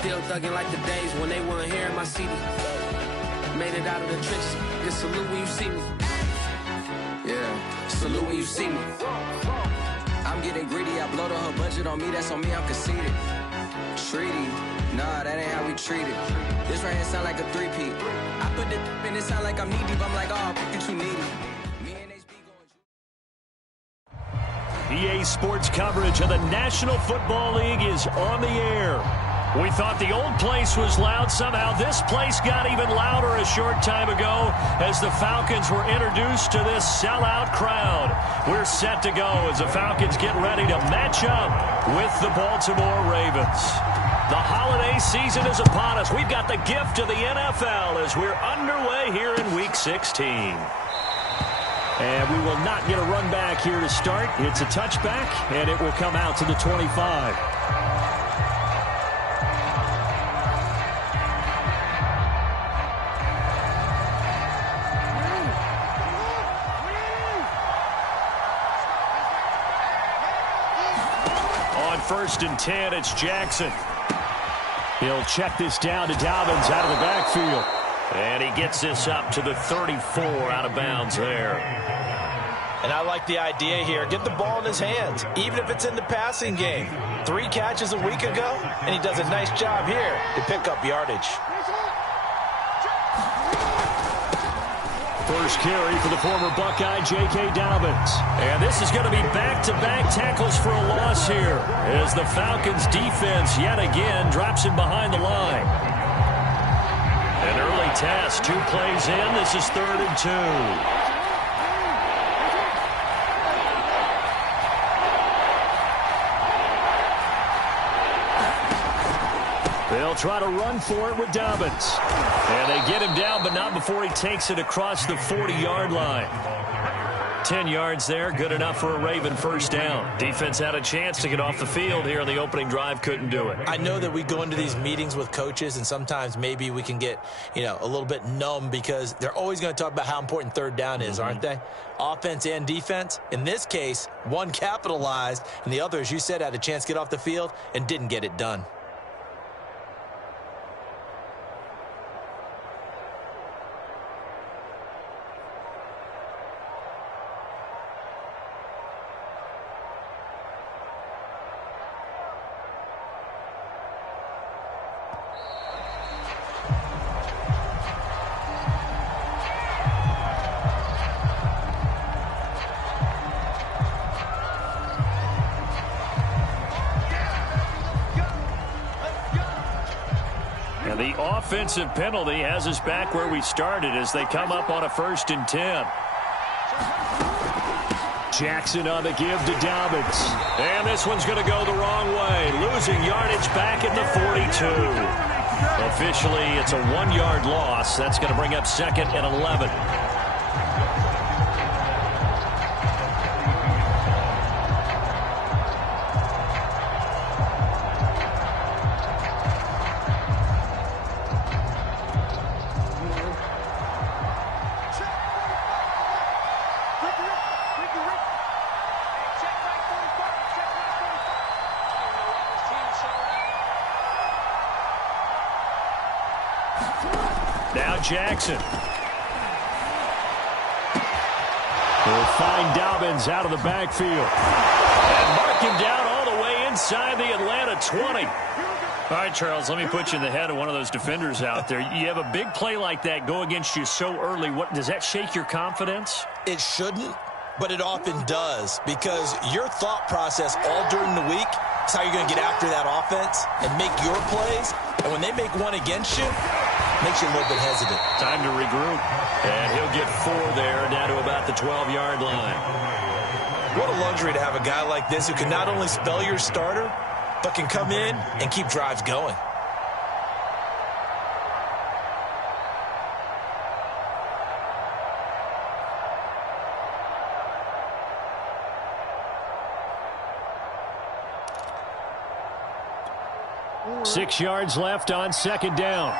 Still thugging like the days when they weren't here in my city. Made it out of the trenches. Just salute when you see me. Yeah, salute when you see me. I'm getting greedy. I blowed up her budget on me. That's on me. I'm conceited. Treaty. Nah, that ain't how we treat it. This right here sound like a three-peat. I put it in it sound like I'm knee deep. I'm like, oh, that you need it. EA Sports coverage of the National Football League is on the air. We thought the old place was loud. Somehow this place got even louder a short time ago as the Falcons were introduced to this sellout crowd. We're set to go as the Falcons get ready to match up with the Baltimore Ravens. The holiday season is upon us. We've got the gift of the NFL as we're underway here in Week 16. And we will not get a run back here to start. It's a touchback, and it will come out to the 25. On 1st and 10, it's Jackson. He'll check this down to Dobbins out of the backfield. And he gets this up to the 34 out of bounds there. And I like the idea here. Get the ball in his hands, even if it's in the passing game. 3 catches a week ago, and he does a nice job here to pick up yardage. First carry for the former Buckeye, J.K. Dobbins. And this is going to be back-to-back tackles for a loss here as the Falcons defense yet again drops him behind the line. An early test, 2 plays in. This is 3rd and 2. They'll try to run for it with Dobbins. And they get him down, but not before he takes it across the 40-yard line. 10 yards there, good enough for a Raven first down. Defense had a chance to get off the field here on the opening drive, couldn't do it. I know that we go into these meetings with coaches, and sometimes maybe we can get, a little bit numb because they're always going to talk about how important 3rd down is, aren't they? Offense and defense. In this case, one capitalized, and the other, as you said, had a chance to get off the field and didn't get it done. The offensive penalty has us back where we started as they come up on a 1st and 10. Jackson on the give to Dobbins. And this one's going to go the wrong way. Losing yardage back at the 42. Officially, it's a 1-yard loss. That's going to bring up 2nd and 11. Now Jackson. We'll find Dobbins out of the backfield. And mark him down all the way inside the Atlanta 20. All right, Charles, let me put you in the head of one of those defenders out there. You have a big play like that go against you so early. What does that shake your confidence? It shouldn't, but it often does because your thought process all during the week is how you're going to get after that offense and make your plays. And when they make one against you, makes you a little bit hesitant. Time to regroup. And he'll get 4 there, down to about the 12-yard line. What a luxury to have a guy like this who can not only spell your starter, but can come in and keep drives going. Six yards left on 2nd down.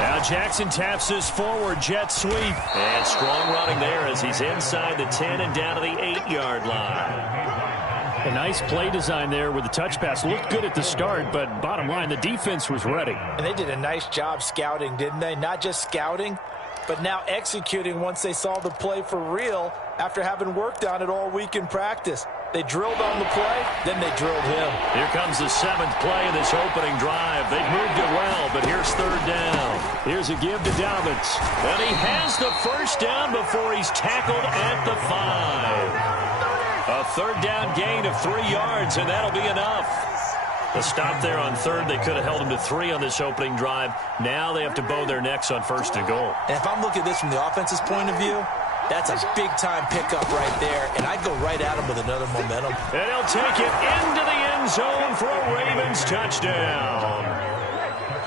Now Now Jackson taps this forward jet sweep. And strong running there as he's inside the 10 and down to the 8-yard line. A nice play design there with the touch pass. Looked good at the start, but bottom line, the defense was ready. And they did a nice job scouting, didn't they? Not just scouting, but now executing once they saw the play for real after having worked on it all week in practice. They drilled on the play, then they drilled him. Here comes the 7th play of this opening drive. They've moved it well, but here's 3rd down. Here's a give to Dobbins. And he has the first down before he's tackled at the 5. A 3rd down gain of 3 yards, and that'll be enough. The stop there on 3rd, they could have held him to 3 on this opening drive. Now they have to bow their necks on 1st and goal. And if I'm looking at this from the offense's point of view, that's a big-time pickup right there, and I'd go right at him with another momentum. And he'll take it into the end zone for a Ravens touchdown.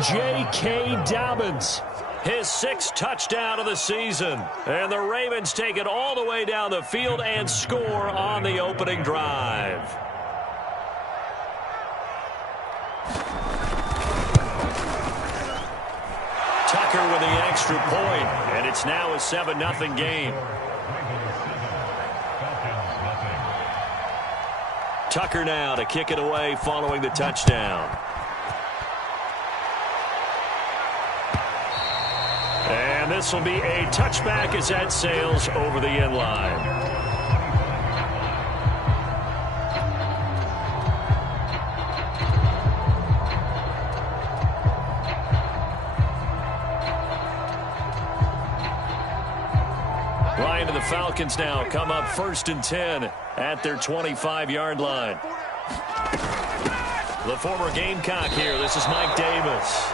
J.K. Dobbins. His 6th touchdown of the season. And the Ravens take it all the way down the field and score on the opening drive. Tucker with the extra point, and it's now a 7-0 game. Tucker now to kick it away following the touchdown. And this will be a touchback as that sails over the end line. Ryan and the Falcons now come up 1st and 10 at their 25-yard line. The former Gamecock here. This is Mike Davis.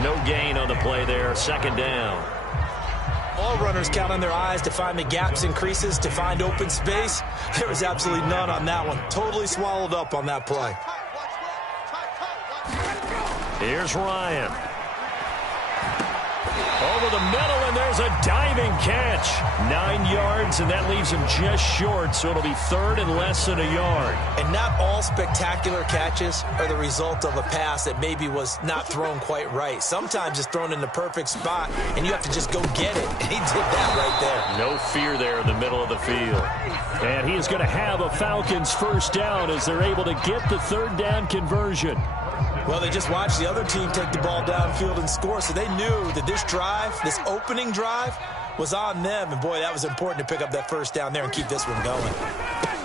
No gain on the play there. 2nd down. All runners count on their eyes to find the gaps and creases, to find open space. There was absolutely none on that one. Totally swallowed up on that play. Here's Ryan. Over the middle, and there's a diving catch. 9 yards, and that leaves him just short, so it'll be 3rd and less than a yard. And not all spectacular catches are the result of a pass that maybe was not thrown quite right. Sometimes it's thrown in the perfect spot, and you have to just go get it. And he did that right there. No fear there in the middle of the field. And he is going to have a Falcons 1st down as they're able to get the 3rd down conversion. Well, they just watched the other team take the ball downfield and score, so they knew that this drive, this opening drive, was on them. And, boy, that was important to pick up that 1st down there and keep this one going.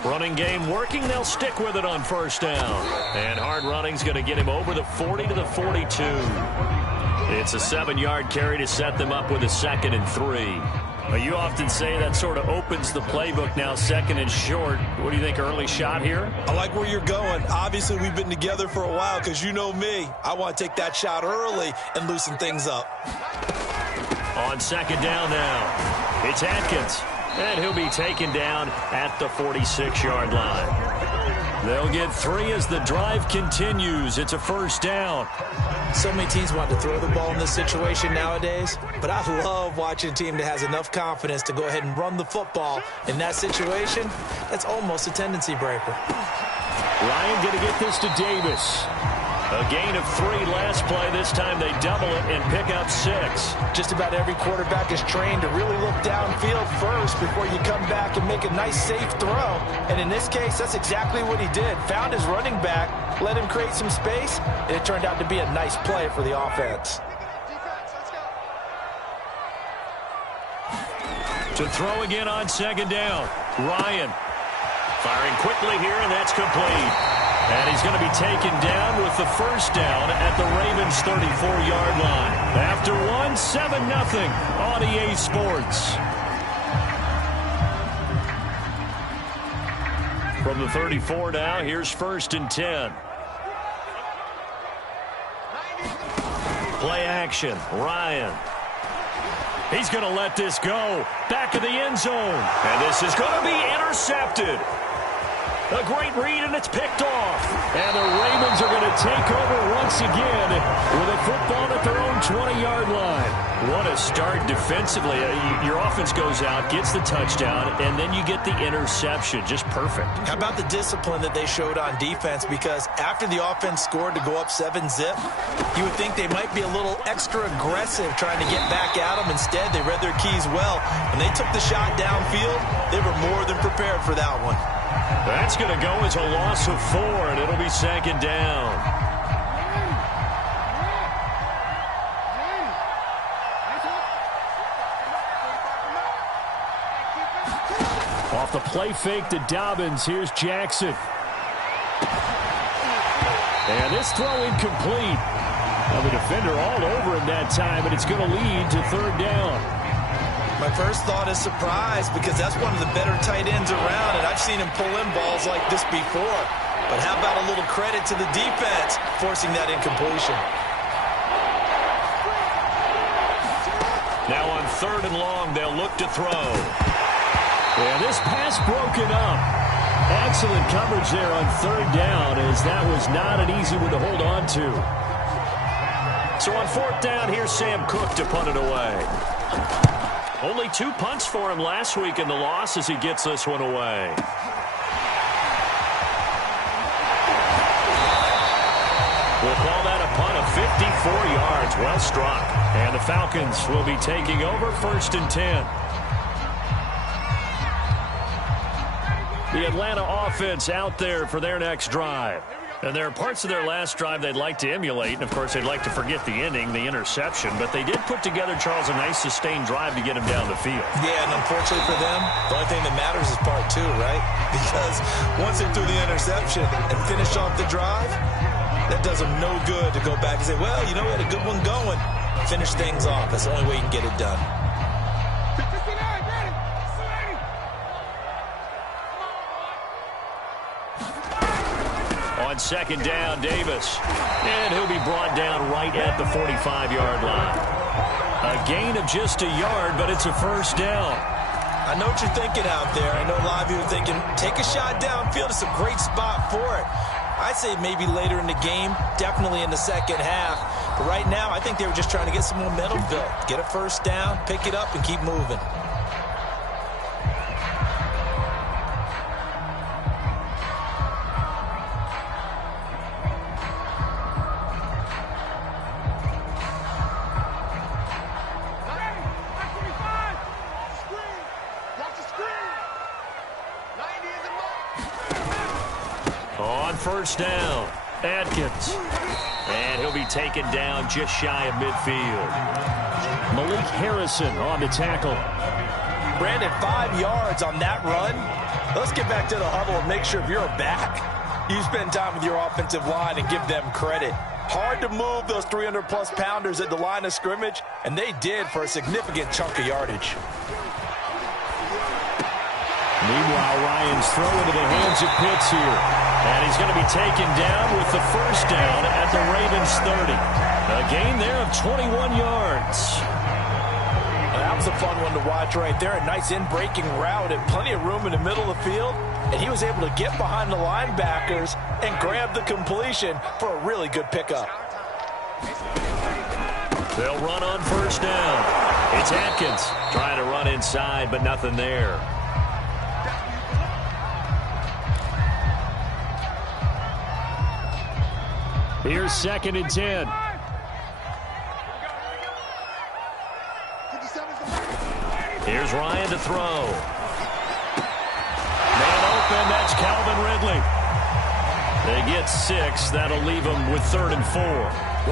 Running game working. They'll stick with it on 1st down. And hard running's going to get him over the 40 to the 42. It's a 7-yard carry to set them up with a 2nd and 3. You often say that sort of opens the playbook now, 2nd and short. What do you think, early shot here? I like where you're going. Obviously, we've been together for a while because you know me. I want to take that shot early and loosen things up. On 2nd down now, it's Atkins. And he'll be taken down at the 46-yard line. They'll get 3 as the drive continues. It's a 1st down. So many teams want to throw the ball in this situation nowadays, but I love watching a team that has enough confidence to go ahead and run the football. In that situation, that's almost a tendency breaker. Ryan going to get this to Davis. A gain of 3 last play. This time they double it and pick up 6. Just about every quarterback is trained to really look downfield first before you come back and make a nice, safe throw. And in this case, that's exactly what he did. Found his running back, let him create some space, and it turned out to be a nice play for the offense. To throw again on 2nd down. Ryan firing quickly here, and that's complete. And he's going to be taken down with the 1st down at the Ravens' 34-yard line. After 7-0 on EA Sports. From the 34 now, here's 1st and 10. Play action, Ryan. He's going to let this go. Back of the end zone. And this is going to be intercepted. A great read, and it's picked off. And the Ravens are going to take over once again with a football at their own 20-yard line. What a start defensively. Your offense goes out, gets the touchdown, and then you get the interception. Just perfect. How about the discipline that they showed on defense? Because after the offense scored to go up 7-zip, you would think they might be a little extra aggressive trying to get back at them. Instead, they read their keys well. When they took the shot downfield, they were more than prepared for that one. That's going to go as a loss of 4, and it'll be second down. Off the play fake to Dobbins. Here's Jackson. And this throw incomplete. Now the defender all over him that time, and it's going to lead to third down. My first thought is surprise, because that's one of the better tight ends around, and I've seen him pull in balls like this before. But how about a little credit to the defense forcing that incompletion? Now on 3rd and long, they'll look to throw. Yeah, this pass broken up. Excellent coverage there on 3rd down, as that was not an easy one to hold on to. So on 4th down, here's Sam Cook to punt it away. Only 2 punts for him last week in the loss as he gets this one away. We'll call that a punt of 54 yards. Well struck. And the Falcons will be taking over 1st and 10. The Atlanta offense out there for their next drive. And there are parts of their last drive they'd like to emulate. And, of course, they'd like to forget the ending, the interception. But they did put together, Charles, a nice sustained drive to get him down the field. Yeah, and unfortunately for them, the only thing that matters is part 2, right? Because once they threw the interception and finished off the drive, that does them no good to go back and say, well, you know, we had a good one going. Finish things off. That's the only way you can get it done. On 2nd down, Davis. And he'll be brought down right at the 45-yard line. A gain of just a yard, but it's a 1st down. I know what you're thinking out there. I know a lot of you are thinking, take a shot downfield. It's a great spot for it. I'd say maybe later in the game, definitely in the second half. But right now, I think they were just trying to get some momentum built. Get a 1st down, pick it up, and keep moving. On 1st down, Atkins. And he'll be taken down just shy of midfield. Malik Harrison on the tackle. Brandon, 5 yards on that run. Let's get back to the huddle and make sure if you're back, you spend time with your offensive line and give them credit. Hard to move those 300-plus pounders at the line of scrimmage, and they did for a significant chunk of yardage. Meanwhile, Ryan's throw into the hands of Pitts here. And he's going to be taken down with the 1st down at the Ravens 30. A gain there of 21 yards. That was a fun one to watch right there. A nice in-breaking route and plenty of room in the middle of the field. And he was able to get behind the linebackers and grab the completion for a really good pickup. They'll run on 1st down. It's Atkins trying to run inside, but nothing there. Here's 2nd and 10. Here's Ryan to throw. Man open, that's Calvin Ridley. They get 6. That'll leave them with 3rd and 4.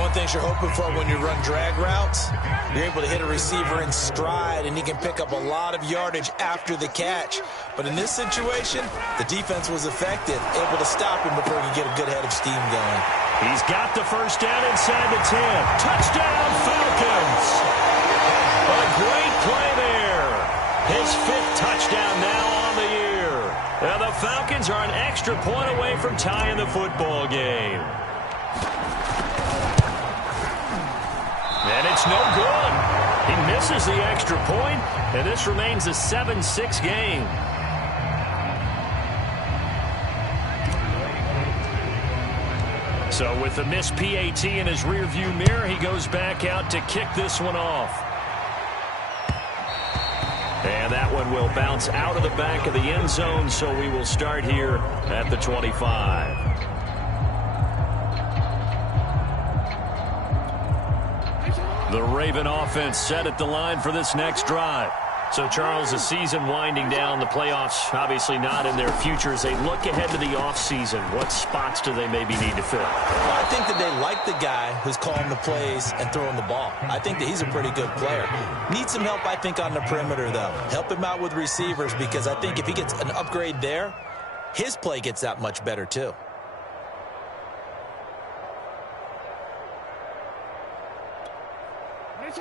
One thing you're hoping for when you run drag routes, you're able to hit a receiver in stride, and he can pick up a lot of yardage after the catch. But in this situation, the defense was effective, able to stop him before he could get a good head of steam going. He's got the 1st down inside the 10. Touchdown, Falcons! A great play there. His 5th touchdown now on the year. Now the Falcons are an extra point away from tying the football game. And it's no good. He misses the extra point, and this remains a 7-6 game. So with the missed PAT in his rearview mirror, he goes back out to kick this one off. And that one will bounce out of the back of the end zone, so we will start here at the 25. The Raven offense set at the line for this next drive. So, Charles, the season winding down, the playoffs obviously not in their future. As they look ahead to the offseason, what spots do they maybe need to fill? Well, I think that they like the guy who's calling the plays and throwing the ball. I think that he's a pretty good player. Needs some help, I think, on the perimeter, though. Help him out with receivers, because I think if he gets an upgrade there, his play gets that much better, too.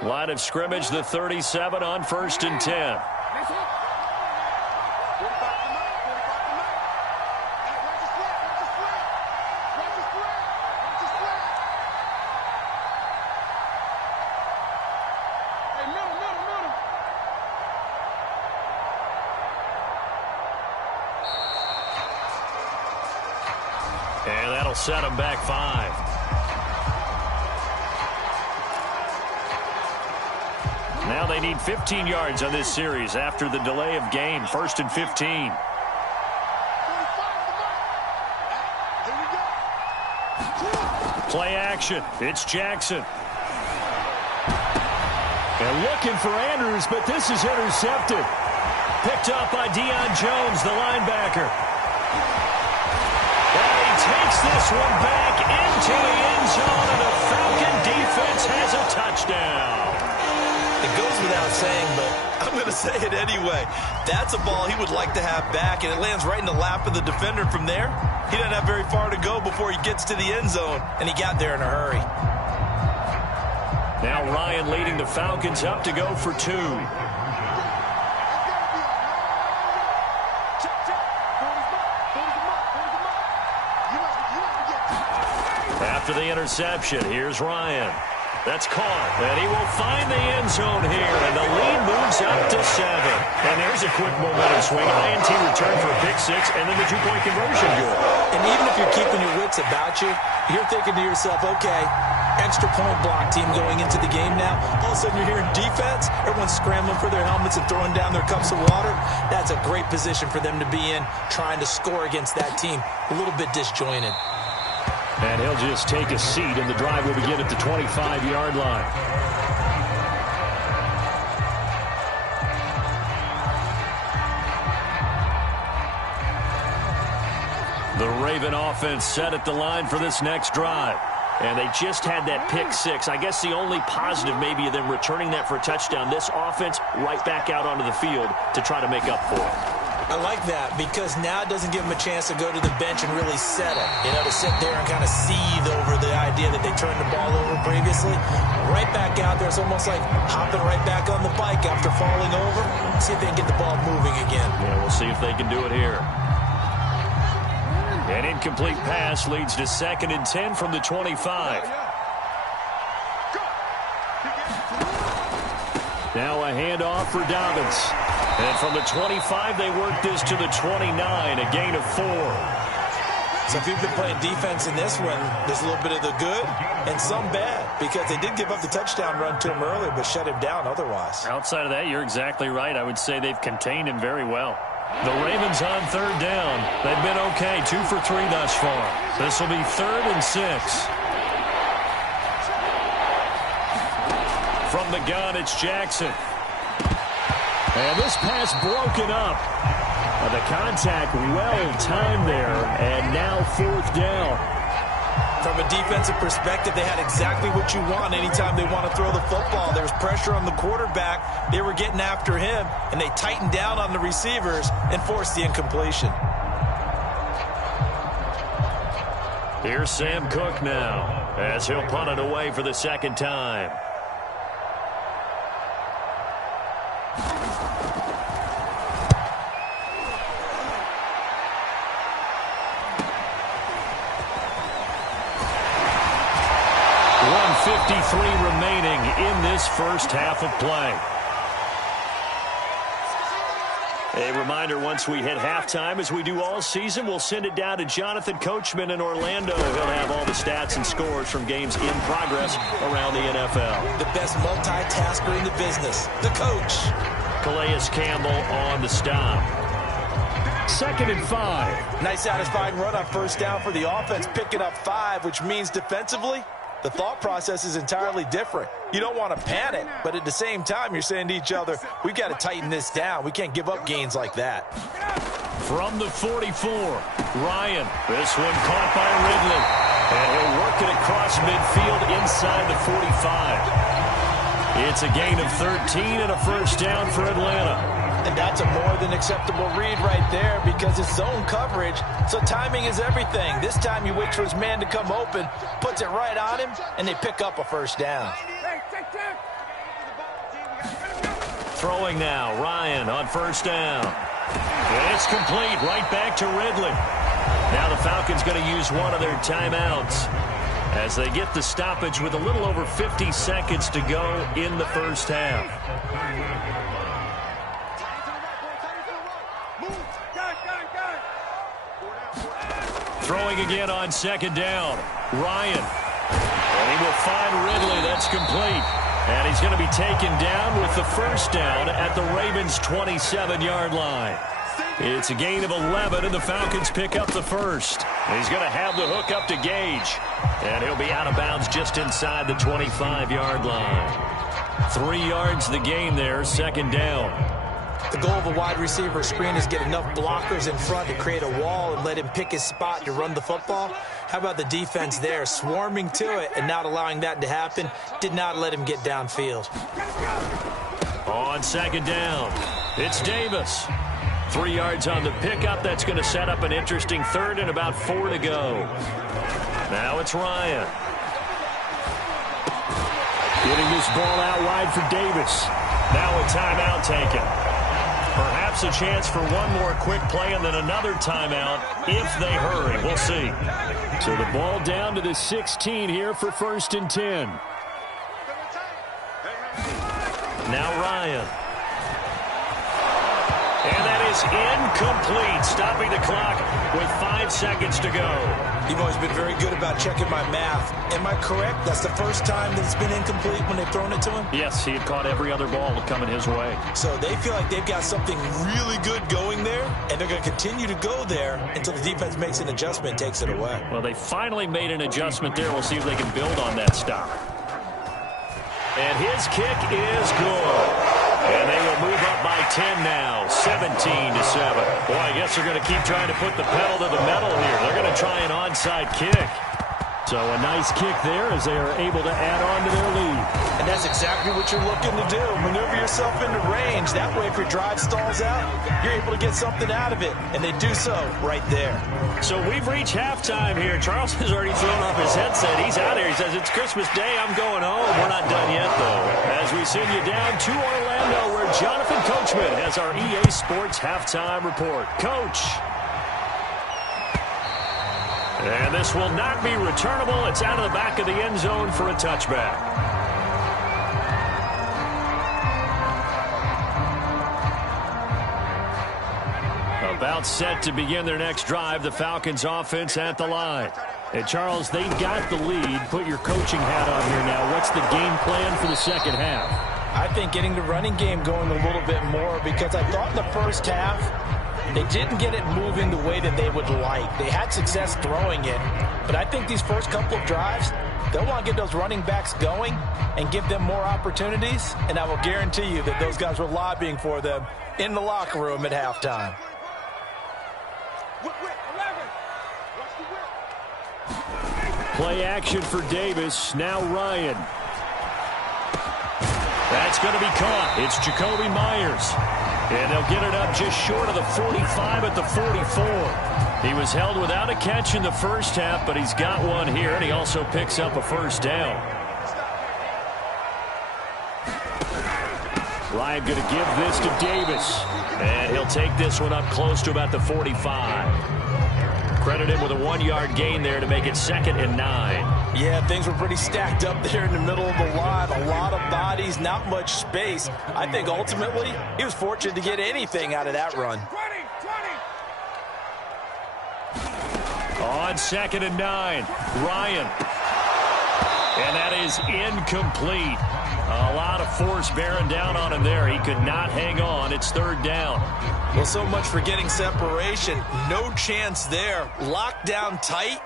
Line of scrimmage, the 37 on 1st and 10. And that'll set them back 5. Now they need 15 yards on this series after the delay of game. 1st and 15. Play action. It's Jackson. And looking for Andrews, but this is intercepted. Picked up by Deion Jones, the linebacker. And he takes this one back into the end zone, and the Falcon defense has a touchdown. It goes without saying, but I'm going to say it anyway. That's a ball he would like to have back, and it lands right in the lap of the defender. From there, he doesn't have very far to go before he gets to the end zone, and he got there in a hurry. Now Ryan leading the Falcons up to go for 2. After the interception, here's Ryan. That's caught, and he will find the end zone here, and the lead moves up to 7. And there's a quick momentum swing. INT return for a pick 6, and then the 2-point conversion good. And even if you're keeping your wits about you, you're thinking to yourself, okay, extra point block team going into the game now. All of a sudden you're hearing defense. Everyone's scrambling for their helmets and throwing down their cups of water. That's a great position for them to be in, trying to score against that team. A little bit disjointed. And he'll just take a seat, and the drive will begin at the 25-yard line. The Raven offense set at the line for this next drive. And they just had that pick 6. I guess the only positive maybe of them returning that for a touchdown. This offense right back out onto the field to try to make up for it. I like that, because now it doesn't give them a chance to go to the bench and really settle. You know, to sit there and kind of seethe over the idea that they turned the ball over previously. Right back out there, it's almost like hopping right back on the bike after falling over. See if they can get the ball moving again. Yeah, we'll see if they can do it here. An incomplete pass leads to 2nd and 10 from the 25. Now a handoff for Dobbins. And from the 25, they work this to the 29, a gain of 4. So if you've been playing defense in this one, there's a little bit of the good and some bad, because they did give up the touchdown run to him earlier, but shut him down otherwise. Outside of that, you're exactly right. I would say they've contained him very well. The Ravens on 3rd down. They've been okay, 2 for 3 thus far. This will be 3rd and 6. From the gun, it's Jackson. And this pass broken up. The contact well-timed there, and now 4th down. From a defensive perspective, they had exactly what you want anytime they want to throw the football. There was pressure on the quarterback. They were getting after him, and they tightened down on the receivers and forced the incompletion. Here's Sam Cook now, as he'll punt it away for the 2nd time. Remaining in this first half of play. A reminder, once we hit halftime, as we do all season, we'll send it down to Jonathan Coachman in Orlando. He'll have all the stats and scores from games in progress around the NFL. The best multitasker in the business, the coach. Calais Campbell on the stop. 2nd and 5. Nice satisfying run on first down for the offense, picking up 5, which means defensively, the thought process is entirely different. You don't want to panic, but at the same time, you're saying to each other, we've got to tighten this down. We can't give up gains like that. From the 44, Ryan. This one caught by Ridley. And he'll work it across midfield inside the 45. It's a gain of 13 and a first down for Atlanta. And that's a more than acceptable read right there because it's zone coverage, so timing is everything. This time he waits for his man to come open, puts it right on him, and they pick up a first down. Throwing now, Ryan on first down. And it's complete, right back to Ridley. Now the Falcons going to use one of their timeouts as they get the stoppage with a little over 50 seconds to go in the first half. Throwing again on second down. Ryan. And he will find Ridley. That's complete. And he's going to be taken down with the first down at the Ravens' 27-yard line. It's a gain of 11, and the Falcons pick up the first. He's going to have the hook up to Gage. And he'll be out of bounds just inside the 25-yard line. 3 yards the gain there, second down. The goal of a wide receiver screen is get enough blockers in front to create a wall and let him pick his spot to run the football. How about the defense there, swarming to it and not allowing that to happen? Did not let him get downfield. On second down, it's Davis. 3 yards on the pickup. That's going to set up an interesting third and about 4 to go. Now it's Ryan. Getting this ball out wide for Davis. Now a timeout taken. Perhaps a chance for one more quick play and then another timeout if they hurry. We'll see. So the ball down to the 16 here for 1st and 10. Now Ryan. And that is incomplete, stopping the clock with 5 seconds to go. You've always been very good about checking my math. Am I correct? That's the first time that it's been incomplete when they've thrown it to him? Yes, he had caught every other ball coming his way. So they feel like they've got something really good going there, and they're going to continue to go there until the defense makes an adjustment and takes it away. Well, they finally made an adjustment there. We'll see if they can build on that stop. And his kick is good. And they will move up by 10 now, 17-7. Boy, I guess they're going to keep trying to put the pedal to the metal here. They're going to try an onside kick. So a nice kick there as they are able to add on to their lead. And that's exactly what you're looking to do. Maneuver yourself into range. That way, if your drive stalls out, you're able to get something out of it. And they do so right there. So we've reached halftime here. Charles has already thrown off his headset. He's out here. He says, it's Christmas Day. I'm going home. We're not done yet, though. As we send you down to Orlando, where Jonathan Coachman has our EA Sports halftime report. Coach. And this will not be returnable. It's out of the back of the end zone for a touchback. About set to begin their next drive, the Falcons offense at the line. And Charles, they've got the lead. Put your coaching hat on here now. What's the game plan for the second half? I think getting the running game going a little bit more, because I thought in the first half they didn't get it moving the way that they would like. They had success throwing it, but I think these first couple of drives, they'll want to get those running backs going and give them more opportunities, and I will guarantee you that those guys were lobbying for them in the locker room at halftime. Play action for Davis. Now Ryan. That's going to be caught. It's Jacoby Myers. And they'll get it up just short of the 45 at the 44. He was held without a catch in the first half, but he's got one here, and he also picks up a first down. Ryan going to give this to Davis. And he'll take this one up close to about the 45. Credit him with a 1-yard gain there to make it 2nd and 9. Yeah, things were pretty stacked up there in the middle of the line. A lot of bodies, not much space. I think ultimately he was fortunate to get anything out of that run. 20. On 2nd and 9, Ryan. And that is incomplete. A lot of force bearing down on him there. He could not hang on. It's third down. Well, so much for getting separation. No chance there. Locked down tight,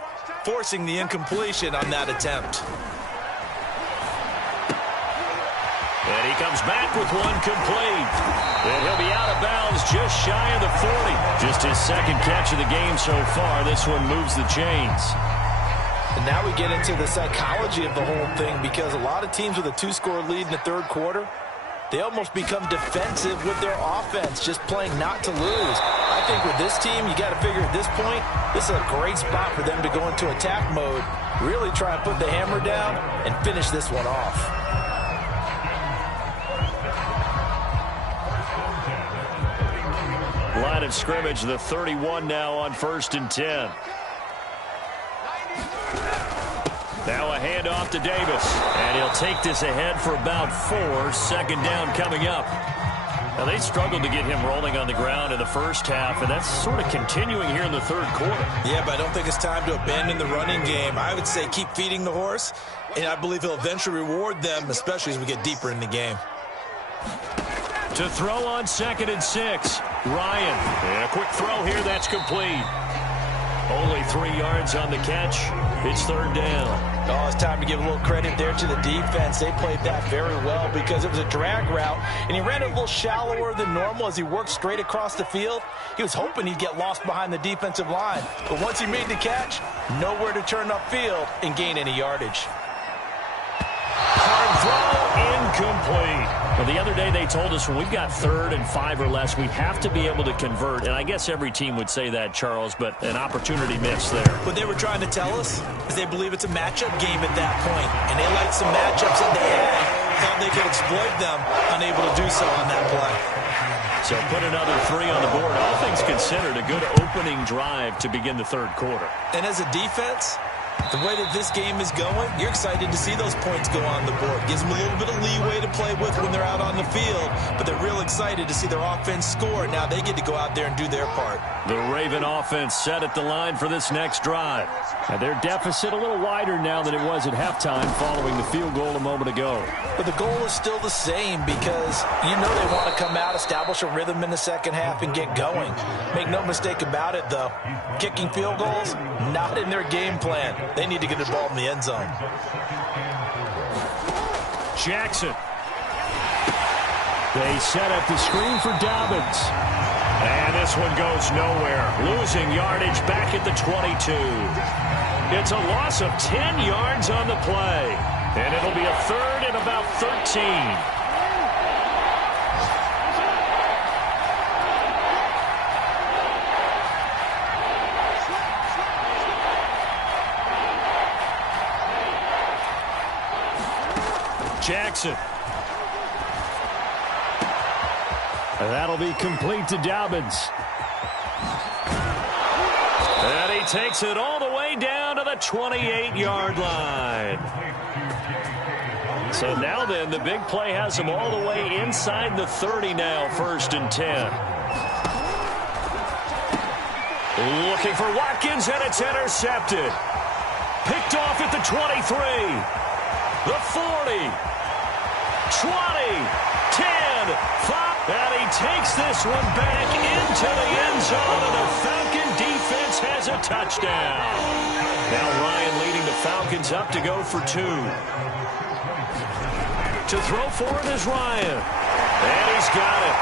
forcing the incompletion on that attempt. And he comes back with one complete. And he'll be out of bounds just shy of the 40. Just his second catch of the game so far. This one moves the chains. And now we get into the psychology of the whole thing, because a lot of teams with a 2-score lead in the third quarter, they almost become defensive with their offense, just playing not to lose. I think with this team, you got to figure at this point, this is a great spot for them to go into attack mode, really try and put the hammer down and finish this one off. Line of scrimmage, the 31 now on 1st and 10. Now a handoff to Davis. And he'll take this ahead for about 4. Second down coming up. Now they struggled to get him rolling on the ground in the first half, and that's sort of continuing here in the third quarter. Yeah, but I don't think it's time to abandon the running game. I would say keep feeding the horse, and I believe he'll eventually reward them, especially as we get deeper in the game. To throw on 2nd and 6. Ryan. And a quick throw here. That's complete. Only 3 yards on the catch. It's third down. Oh, it's time to give a little credit there to the defense. They played that very well because it was a drag route, and he ran it a little shallower than normal as he worked straight across the field. He was hoping he'd get lost behind the defensive line, but once he made the catch, nowhere to turn upfield and gain any yardage. Hard throw, incomplete. Well, the other day they told us when we've got 3rd and 5 or less, we have to be able to convert. And I guess every team would say that, Charles, but an opportunity missed there. What they were trying to tell us is they believe it's a matchup game at that point, and they liked some matchups that they had, thought they could exploit them, unable to do so on that play. So put another 3 on the board. All things considered, a good opening drive to begin the third quarter. And as a defense, the way that this game is going, you're excited to see those points go on the board. Gives them a little bit of leeway to play with when they're out on the field, but they're real excited to see their offense score. Now they get to go out there and do their part. The Raven offense set at the line for this next drive. And their deficit a little wider now than it was at halftime following the field goal a moment ago. But the goal is still the same, because you know they want to come out, establish a rhythm in the second half, and get going. Make no mistake about it, though. Kicking field goals, not in their game plan. They need to get the ball in the end zone. Jackson. They set up the screen for Dobbins. And this one goes nowhere. Losing yardage back at the 22. It's a loss of 10 yards on the play. And it'll be a 3rd and about 13. Jackson. That'll be complete to Dobbins. And he takes it all the way down to the 28-yard line. So now then, the big play has him all the way inside the 30 now, 1st and 10. Looking for Watkins, and it's intercepted. Picked off at the 23. The 40. 20, 10, 5, and he takes this one back into the end zone, and the Falcon defense has a touchdown. Now Ryan leading the Falcons up to go for 2. To throw for it is Ryan, and he's got it.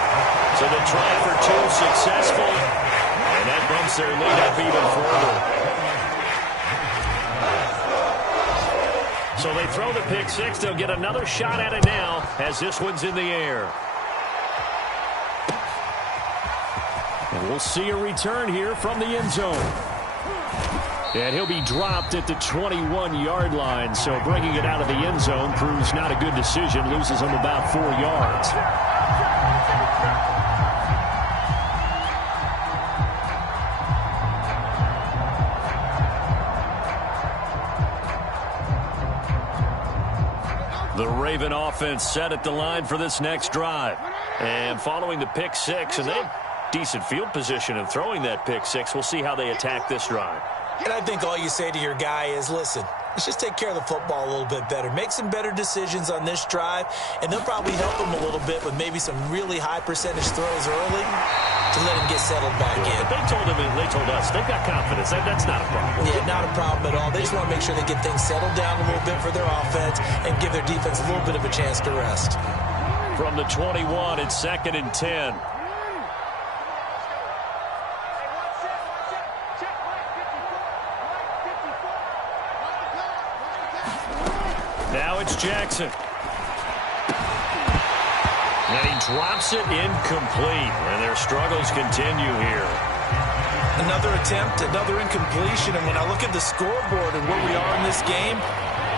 So the try for 2 successful, and that bumps their lead up even further. So they throw the pick 6. They'll get another shot at it now as this one's in the air. And we'll see a return here from the end zone. And he'll be dropped at the 21-yard line. So bringing it out of the end zone proves not a good decision. Loses him about 4 yards. The Raven offense set at the line for this next drive. And following the pick 6, and they have decent field position in throwing that pick 6. We'll see how they attack this drive. And I think all you say to your guy is, listen, let's just take care of the football a little bit better. Make some better decisions on this drive, and they'll probably help him a little bit with maybe some really high percentage throws early to let him get settled back in. But they told us they've got confidence. That's not a problem. Yeah, not a problem at all. They just want to make sure they get things settled down a little bit for their offense and give their defense a little bit of a chance to rest. From the 21, it's 2nd and 10. Now it's Jackson. And he drops it incomplete. And their struggles continue here. Another attempt, another incompletion. And when I look at the scoreboard and where we are in this game,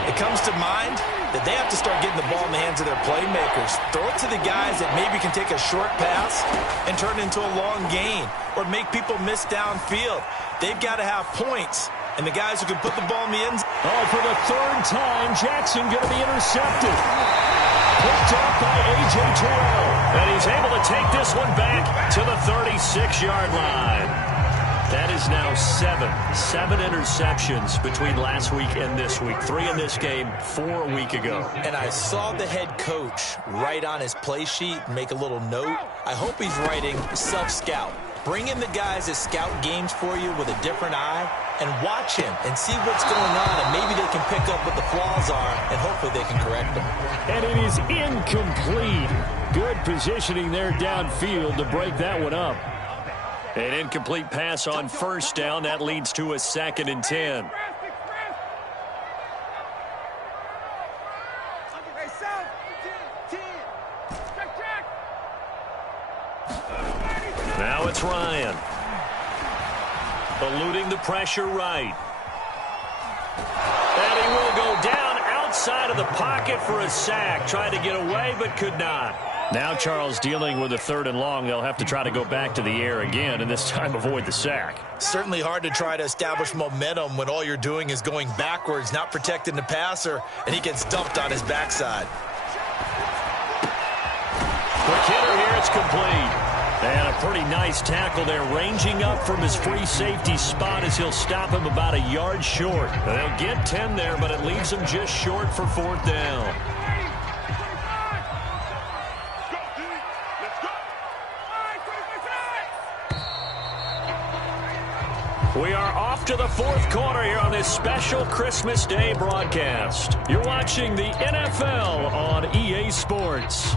it comes to mind that they have to start getting the ball in the hands of their playmakers. Throw it to the guys that maybe can take a short pass and turn it into a long gain or make people miss downfield. They've got to have points. And the guys who can put the ball in the end zone. Oh, for the 3rd time, Jackson going to be intercepted. Picked up by A.J. Terrell. And he's able to take this one back to the 36-yard line. That is now 7 interceptions between last week and this week. 3 in this game, 4 a week ago. And I saw the head coach write on his play sheet, make a little note. I hope he's writing self-scout. Bring in the guys that scout games for you with a different eye and watch him and see what's going on, and maybe they can pick up what the flaws are, and hopefully they can correct them. And it is incomplete. Good positioning there downfield to break that one up. An incomplete pass on 1st down. That leads to a 2nd and 10. Now it's Ryan. Eluding the pressure right. And he will go down outside of the pocket for a sack. Tried to get away, but could not. Now Charles dealing with a 3rd and long. They'll have to try to go back to the air again, and this time avoid the sack. Certainly hard to try to establish momentum when all you're doing is going backwards, not protecting the passer, and he gets dumped on his backside. Quick hitter here, it's complete. And a pretty nice tackle there, ranging up from his free safety spot as he'll stop him about a yard short. They'll get 10 there, but it leaves them just short for 4th down. We are off to the 4th quarter here on this special Christmas Day broadcast. You're watching the NFL on EA Sports.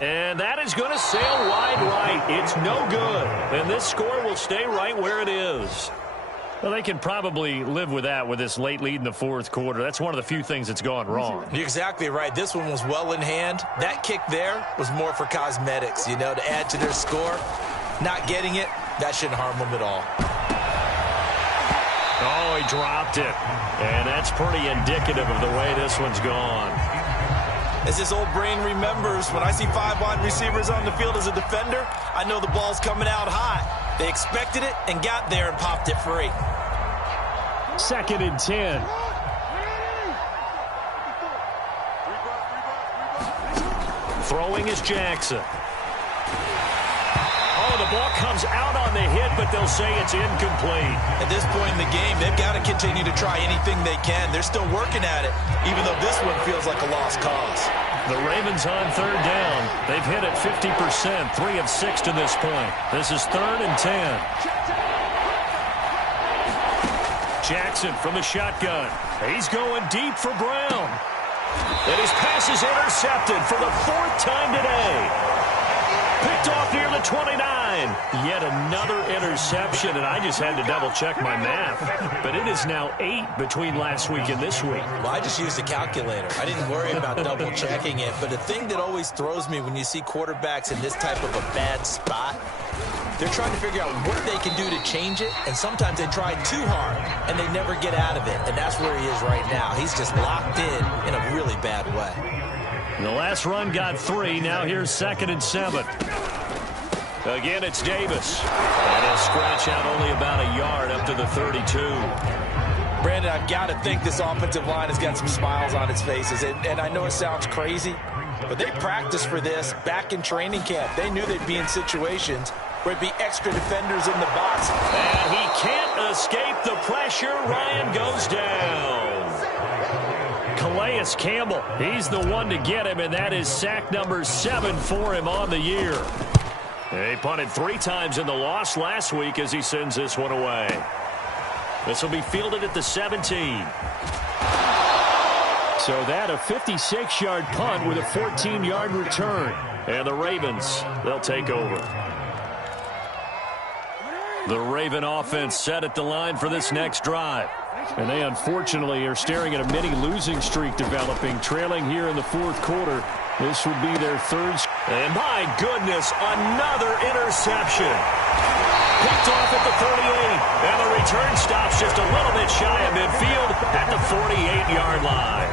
And that is going to sail wide right. It's no good. And this score will stay right where it is. Well, they can probably live with that with this late lead in the 4th quarter. That's one of the few things that's gone wrong. You're exactly right. This one was well in hand. That kick there was more for cosmetics, you know, to add to their score. Not getting it, that shouldn't harm them at all. Oh, he dropped it. And that's pretty indicative of the way this one's gone. As this old brain remembers, when I see 5 wide receivers on the field as a defender, I know the ball's coming out hot. They expected it and got there and popped it free. 2nd and 10. Throwing is Jackson. Oh, the ball comes out on the hit, but they'll say it's incomplete. At this point in the game, they've got to continue to try anything they can. They're still working at it, even though this one feels like a lost cause. The Ravens on 3rd down. They've hit it 50%, 3 of 6 to this point. This is 3rd and 10. Jackson from the shotgun. He's going deep for Brown. And his pass is intercepted for the 4th time today. Picked off near the 29. Yet another interception, and I just had to double-check my math. But it is now 8 between last week and this week. Well, I just used a calculator. I didn't worry about double-checking it. But the thing that always throws me when you see quarterbacks in this type of a bad spot, they're trying to figure out what they can do to change it, and sometimes they try too hard, and they never get out of it. And that's where he is right now. He's just locked in a really bad way. The last run got 3. Now here's 2nd and 7. Again, it's Davis. And he'll scratch out only about a yard up to the 32. Brandon, I've got to think this offensive line has got some smiles on its faces. And I know it sounds crazy, but they practiced for this back in training camp. They knew they'd be in situations where it'd be extra defenders in the box. And he can't escape the pressure. Ryan goes down. Calais Campbell, he's the one to get him, and that is sack number 7 for him on the year. He punted 3 times in the loss last week as he sends this one away. This will be fielded at the 17. So that a 56-yard punt with a 14-yard return. And the Ravens, they'll take over. The Raven offense set at the line for this next drive. And they unfortunately are staring at a mini losing streak developing, trailing here in the fourth quarter. This would be their third. And my goodness, another interception. Picked off at the 38. And the return stops just a little bit shy of midfield at the 48-yard line.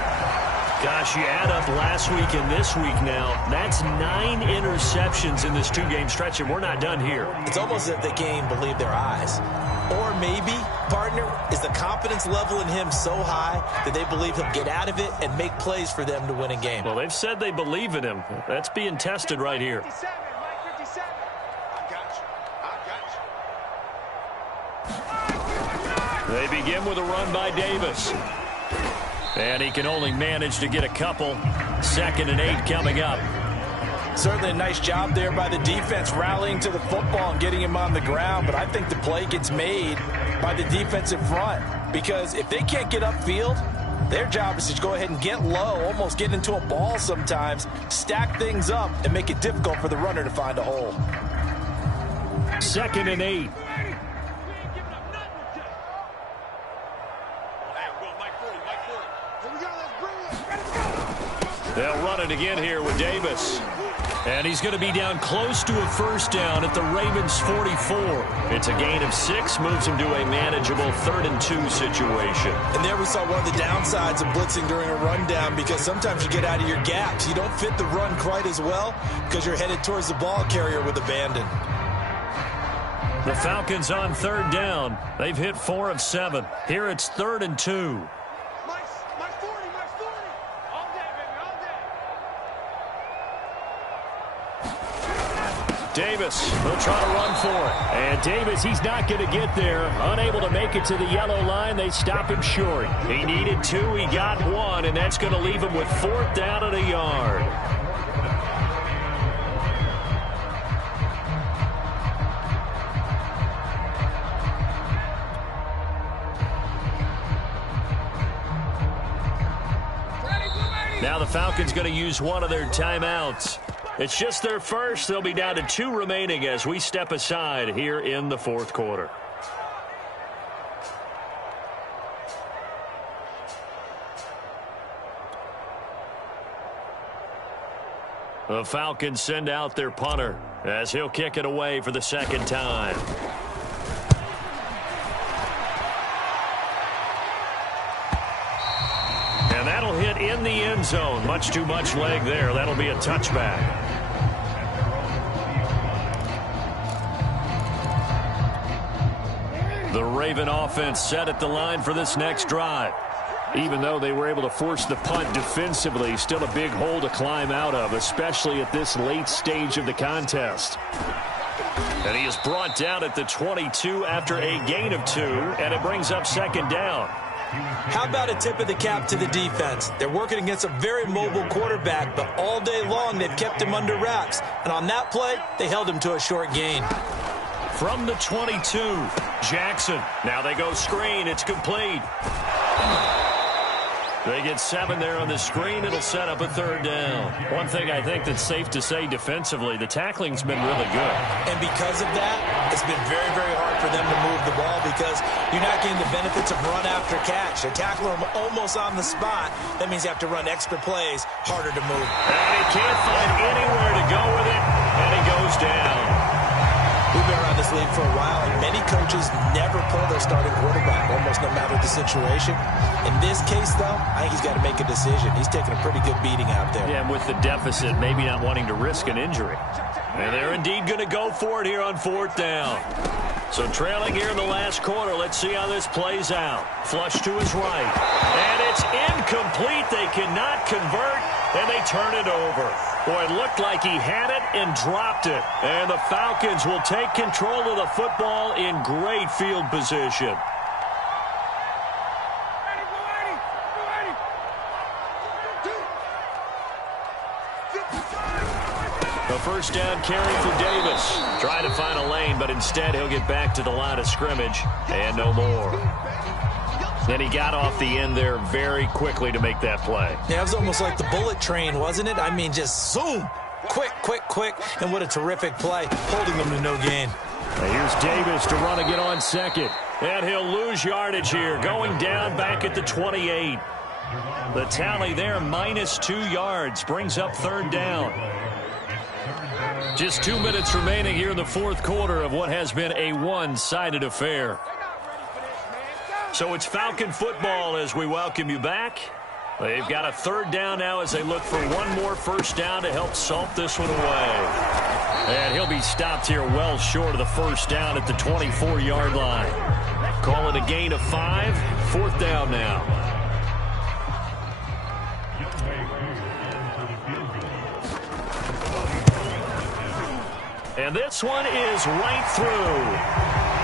Gosh, you add up last week and this week now, that's 9 interceptions in this 2-game stretch, and we're not done here. It's almost as if they can't even believe their eyes. Or maybe, partner, is the confidence level in him so high that they believe he'll get out of it and make plays for them to win a game. Well, they've said they believe in him. That's being tested right here. They begin with a run by Davis. And he can only manage to get a couple. 2nd and 8 coming up. Certainly a nice job there by the defense rallying to the football and getting him on the ground. But I think the play gets made by the defensive front. Because if they can't get upfield, their job is to go ahead and get low, almost get into a ball sometimes, stack things up, and make it difficult for the runner to find a hole. 2nd and 8. They'll run it again here with Davis. And he's going to be down close to a first down at the Ravens' 44. It's a gain of 6, moves him to a manageable 3rd and 2 situation. And there we saw one of the downsides of blitzing during a rundown, because sometimes you get out of your gaps. You don't fit the run quite as well because you're headed towards the ball carrier with abandon. The Falcons on 3rd down. They've hit 4 of 7. Here it's 3rd and 2. Davis, he'll try to run for it. And Davis, he's not going to get there. Unable to make it to the yellow line. They stop him short. He needed 2. He got 1, and that's going to leave him with 4th down and a yard. Now the Falcons going to use one of their timeouts. It's just their first. They'll be down to 2 remaining as we step aside here in the fourth quarter. The Falcons send out their punter as he'll kick it away for the 2nd time. And that'll hit in the end zone. Much too much leg there. That'll be a touchback. The Raven offense set at the line for this next drive. Even though they were able to force the punt defensively, still a big hole to climb out of, especially at this late stage of the contest. And he is brought down at the 22 after a gain of 2, and it brings up 2nd down. How about a tip of the cap to the defense? They're working against a very mobile quarterback, but all day long they've kept him under wraps. And on that play, they held him to a short gain. From the 22, Jackson. Now they go screen. It's complete. They get 7 there on the screen. It'll set up a 3rd down. One thing I think that's safe to say defensively, the tackling's been really good. And because of that, it's been very, very hard for them to move the ball because you're not getting the benefits of run after catch. They tackle him almost on the spot. That means you have to run extra plays, harder to move. And he can't find anywhere to go with it, and he goes down. We've been around this league for a while, and many coaches never pull their starting quarterback, almost no matter the situation. In this case, though, I think he's got to make a decision. He's taking a pretty good beating out there. Yeah, and with the deficit, maybe not wanting to risk an injury. And they're indeed going to go for it here on 4th down. So trailing here in the last quarter. Let's see how this plays out. Flush to his right. And it's incomplete. They cannot convert, and they turn it over. Boy, it looked like he had it and dropped it. And the Falcons will take control of the football in great field position. A first down carry for Davis. Trying to find a lane, but instead he'll get back to the line of scrimmage and no more. Then he got off the end there very quickly to make that play. Yeah, it was almost like the bullet train, wasn't it? I mean, just zoom. Quick, quick, quick. And what a terrific play, holding them to no gain. Now here's Davis to run again on second. And he'll lose yardage here, going down back at the 28. The tally there, -2 yards, brings up third down. Just 2 minutes remaining here in the fourth quarter of what has been a one-sided affair. So it's Falcon football as we welcome you back. They've got a third down now as they look for one more first down to help salt this one away. And he'll be stopped here well short of the first down at the 24-yard line. Call it a gain of 5. Fourth down now. And this one is right through.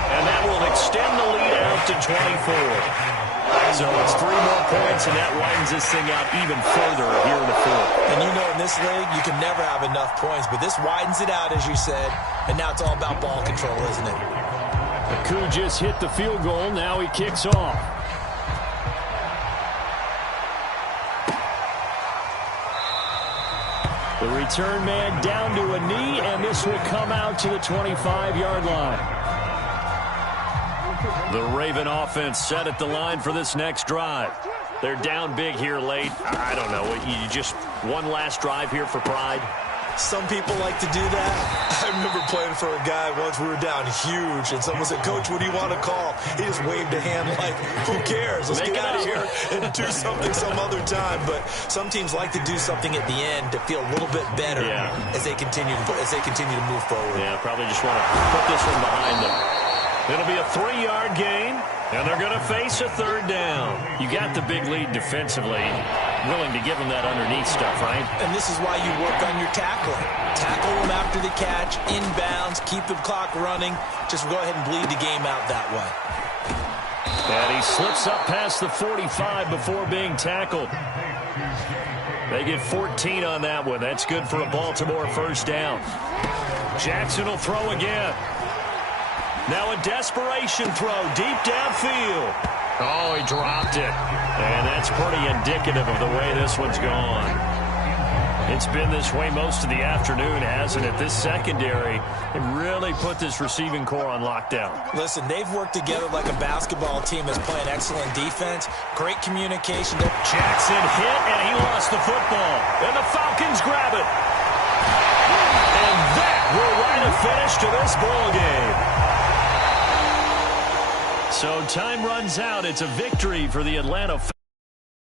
And that will extend the lead out to 24. So it's 3 more points, and that widens this thing out even further here in the fourth. And you know in this league, you can never have enough points, but this widens it out, as you said, and now it's all about ball control, isn't it? Aku just hit the field goal. Now he kicks off. The return man down to a knee, and this will come out to the 25-yard line. The Raven offense set at the line for this next drive. They're down big here late. I don't know. You just one last drive here for pride? Some people like to do that. I remember playing for a guy once. We were down huge, and someone said, "Coach, what do you want to call?" He just waved a hand like, "Who cares? Let's get out of here and do something some other time." But some teams like to do something at the end to feel a little bit better as they continue to move forward. Yeah, probably just want to put this one behind them. It'll be a 3-yard gain, and they're going to face a third down. You got the big lead defensively. Willing to give them that underneath stuff, right? And this is why you work on your tackling. Tackle them after the catch, inbounds, keep the clock running. Just go ahead and bleed the game out that way. And he slips up past the 45 before being tackled. They get 14 on that one. That's good for a Baltimore first down. Jackson will throw again. Now a desperation throw deep downfield. Oh, he dropped it. And that's pretty indicative of the way this one's gone. It's been this way most of the afternoon, hasn't it? This secondary really put this receiving core on lockdown. Listen, they've worked together like a basketball team that's playing excellent defense. Great communication. Jackson hit, and he lost the football. And the Falcons grab it. And that will write a finish to this ball game. So time runs out. It's a victory for the Atlanta Falcons.